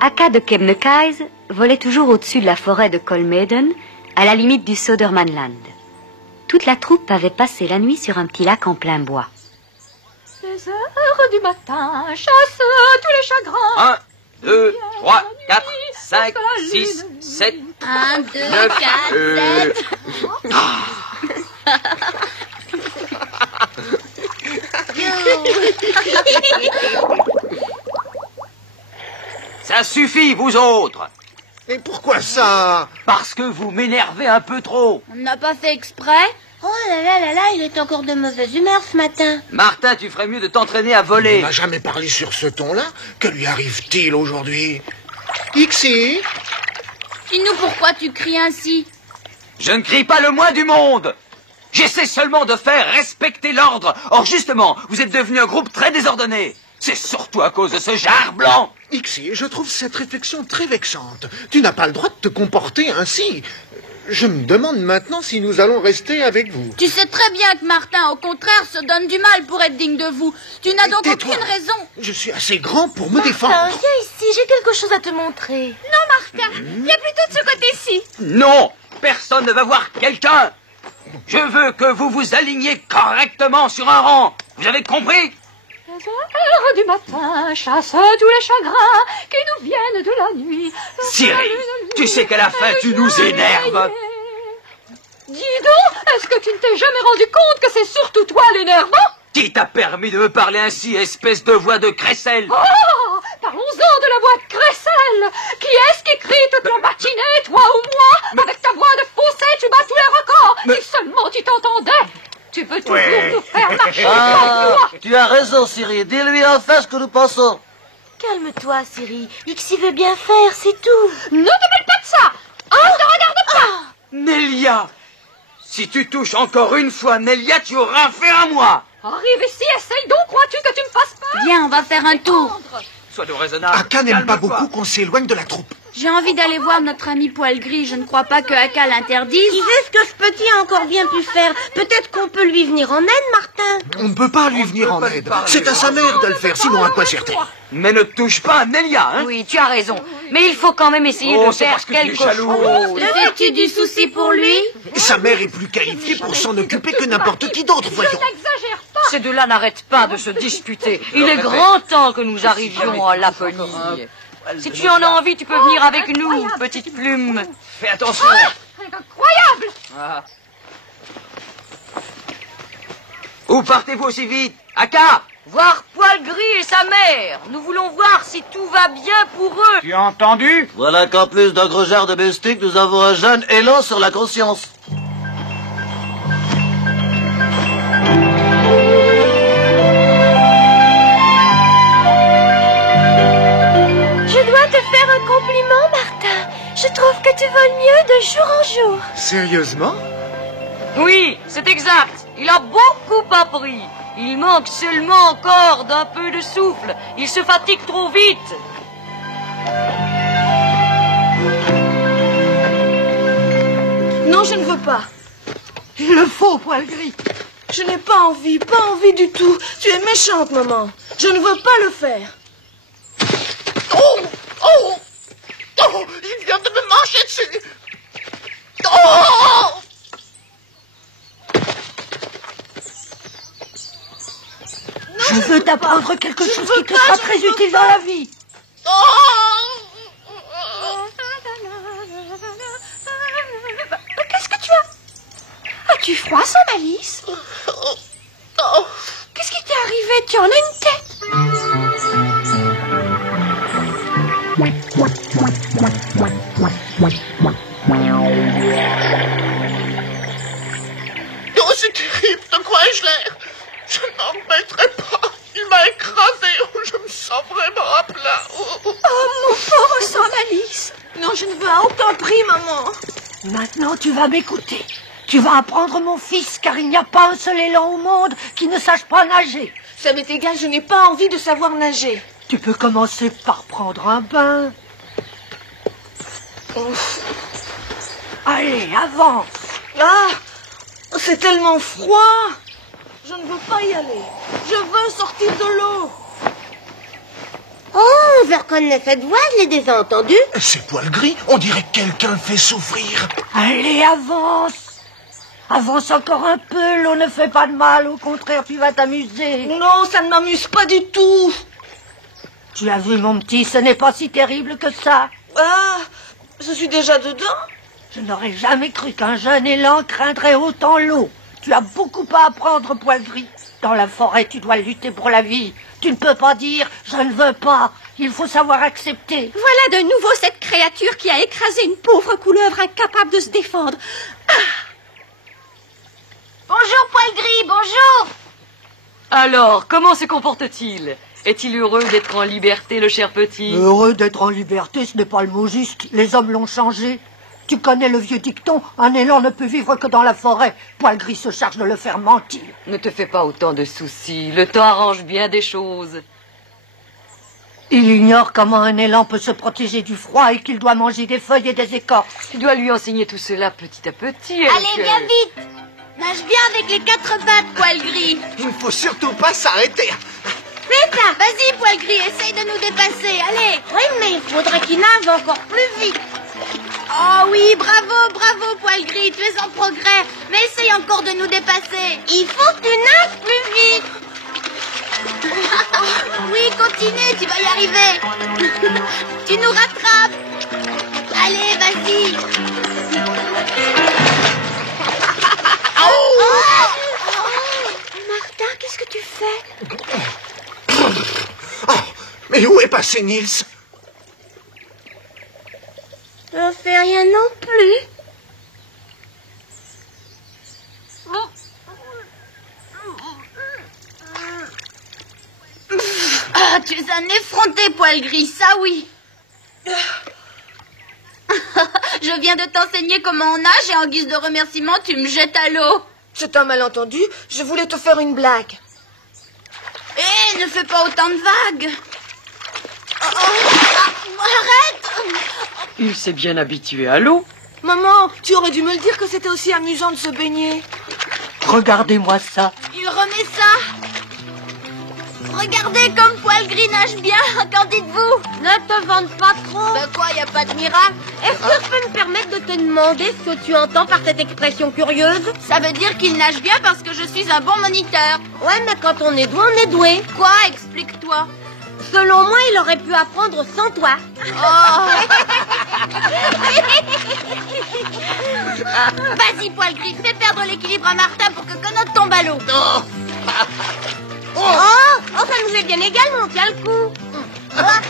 Akka de Kebnekaise volait toujours au-dessus de la forêt de Kolmeden, à la limite du Södermanland. Toute la troupe avait passé la nuit sur un petit lac en plein bois. 16 heures du matin, chasse tous les chagrins. 1, 2, 3, 4, 5, 6, 7, 1, 2, 9, 4, 7. Ça suffit, vous autres. Mais pourquoi ça? Parce que vous m'énervez un peu trop. On n'a pas fait exprès. Oh là là là là, il est encore de mauvaise humeur ce matin. Martin, tu ferais mieux de t'entraîner à On voler. n'a jamais parlé sur ce ton-là. Que lui arrive-t-il aujourd'hui? Ixi? Dis-nous pourquoi tu cries ainsi. Je ne crie pas le moins du monde. J'essaie seulement de faire respecter l'ordre. Or, justement, vous êtes devenu un groupe très désordonné. C'est surtout à cause de ce jar blanc. Ixi, je trouve cette réflexion très vexante. Tu n'as pas le droit de te comporter ainsi. Je me demande maintenant si nous allons rester avec vous. Tu sais très bien que Martin, au contraire, se donne du mal pour être digne de vous. Tu n'as donc Tais-toi. aucune raison. Je suis assez grand pour me Martin, défendre. viens ici, j'ai quelque chose à te montrer. Non, Martin, viens plutôt de ce côté-ci. Non, personne ne va voir quelqu'un. Je veux que vous vous aligniez correctement sur un rang. Vous avez compris? 16 heures du matin, chasse tous les chagrins qui nous viennent de la nuit. Cyril, tu sais qu'à la fin, tu nous énerves. Dis donc, est-ce que tu ne t'es jamais rendu compte que c'est surtout toi l'énervant? Qui t'a permis de me parler ainsi, espèce de voix de crécelle? Oh, parlons-en de la voix de Cressel. Qui est-ce qui crie toute la matinée, toi ou moi? Avec ta voix de fossé, tu bats tous les records. Si seulement tu t'entendais. Tu veux toujours nous faire marcher comme toi. Tu as raison, Cyril. Dis-lui enfin ce que nous pensons. Calme-toi, Siri. Ixi veut bien faire, c'est tout. Ne te mêle pas de ça. On ne te regarde pas. Nélia, si tu touches encore une fois Nélia, tu auras affaire à moi. Arrive ici, essaye donc, crois-tu que tu me fasses peur? Viens, on va faire un tour. Sois donc raisonnable. Akka n'aime pas Calme-toi. beaucoup qu'on s'éloigne de la troupe. J'ai envie d'aller voir notre ami Poil Gris. Je ne crois pas que Akka l'interdise. Qui sait ce que ce petit a encore bien pu faire? Peut-être qu'on peut lui venir en aide, Martin. On ne peut pas lui venir en peut pas lui aide. parler. C'est à sa mère de le faire, sinon à quoi sert-elle? Mais ne touche pas à Nélia, hein? Oui, tu as raison. Mais il faut quand même essayer Oh, de c'est faire parce que tu es quelque jaloux. chose. Fais-tu du souci pour lui? Sa mère est plus qualifiée pour s'en occuper que n'importe qui d'autre, voyons. N'exagère pas. Ces deux-là n'arrêtent pas de se disputer. Il est grand temps que nous arrivions à Laponie. Si tu en as envie, tu peux venir avec nous, petite plume. Fais attention. Incroyable. Ah. Où partez-vous aussi vite? Akka! Voir Poil Gris et sa mère. Nous voulons voir si tout va bien pour eux. Tu as entendu? Voilà qu'en plus d'un gros jar de bestique, nous avons un jeune élan sur la conscience. Je dois te faire un compliment, Martin. Je trouve que tu voles mieux de jour en jour. Sérieusement? Oui, c'est exact. Il a beaucoup appris. Il manque seulement encore d'un peu de souffle. Il se fatigue trop vite. Non, je ne veux pas. Il le faut, Poil Gris. Je n'ai pas envie du tout. Tu es méchante, maman. Je ne veux pas le faire. Oh! Oh! Oh! Il vient de me marcher dessus! Oh! Je veux t'apprendre quelque chose qui te sera très utile dans la vie. Qu'est-ce que tu as? As-tu froid sans malice? Qu'est-ce qui t'est arrivé? Tu en as une tête. Oh, c'est terrible, de quoi ai-je l'air? Je n'en remettrai pas. Il m'a écrasé. Oh, je me sens vraiment à plat. Oh, mon pauvre sans malice. Non, je ne veux à aucun prix, maman. Maintenant, tu vas m'écouter. Tu vas apprendre mon fils, car il n'y a pas un seul élan au monde qui ne sache pas nager. Ça m'est égal, je n'ai pas envie de savoir nager. Tu peux commencer par prendre un bain. Allez, avance. Ah, c'est tellement froid. Je ne veux pas y aller. Je veux sortir de l'eau. Oh, je reconnais cette voix, je l'ai déjà entendue. C'est Poil Gris, on dirait que quelqu'un le fait souffrir. Allez, avance. Avance encore un peu, l'eau ne fait pas de mal, au contraire, tu vas t'amuser. Non, ça ne m'amuse pas du tout. Tu as vu, mon petit, ce n'est pas si terrible que ça. Ah, je suis déjà dedans. Je n'aurais jamais cru qu'un jeune élan craindrait autant l'eau. Tu as beaucoup à apprendre, Poil Gris. Dans la forêt, tu dois lutter pour la vie. Tu ne peux pas dire « je ne veux pas ». Il faut savoir accepter. Voilà de nouveau cette créature qui a écrasé une pauvre couleuvre incapable de se défendre. Bonjour, Poil Gris, bonjour. Alors, comment se comporte-t-il? Est-il heureux d'être en liberté, le cher petit? Heureux d'être en liberté, ce n'est pas le mot juste. Les hommes l'ont changé. Tu connais le vieux dicton, un élan ne peut vivre que dans la forêt. Poil Gris se charge de le faire mentir. Ne te fais pas autant de soucis. Le temps arrange bien des choses. Il ignore comment un élan peut se protéger du froid et qu'il doit manger des feuilles et des écorces. Tu dois lui enseigner tout cela petit à petit. Allez, viens vite. Nage bien avec les 4 pattes, Poil Gris. Il ne faut surtout pas s'arrêter. Fais ça. Vas-y, Poil Gris, essaye de nous dépasser. Allez. Oui, mais il faudrait qu'il nage encore plus vite. Oh oui, bravo, bravo, Poil Gris, tu es en progrès. Mais essaye encore de nous dépasser. Il faut que tu nages plus vite. Oui, continue, tu vas y arriver. Tu nous rattrapes. Allez, vas-y. Martin, qu'est-ce que tu fais? Oh, mais où est passé Nils? Je fais rien non plus. Ah, tu es un effronté, Poil Gris, ça oui. Je viens de t'enseigner comment on nage et en guise de remerciement, tu me jettes à l'eau. C'est un malentendu, je voulais te faire une blague. Hé, ne fais pas autant de vagues. Arrête. Il s'est bien habitué à l'eau. Maman, tu aurais dû me le dire que c'était aussi amusant de se baigner. Regardez-moi ça. Il remet ça. Regardez comme Poil Gris nage bien, qu'en dites-vous? Ne te vante pas trop. Ben quoi, y a pas de miracle? Est-ce que je peux me permettre de te demander ce que tu entends par cette expression curieuse? Ça veut dire qu'il nage bien parce que je suis un bon moniteur. Ouais, mais quand on est doué. Quoi? Explique-toi. Selon moi, il aurait pu apprendre sans toi. Oh. Vas-y, Poil Gris, fais perdre l'équilibre à Martin pour que Conote tombe à l'eau. Oh, ça nous est bien égal, mais on tient le coup. Ah,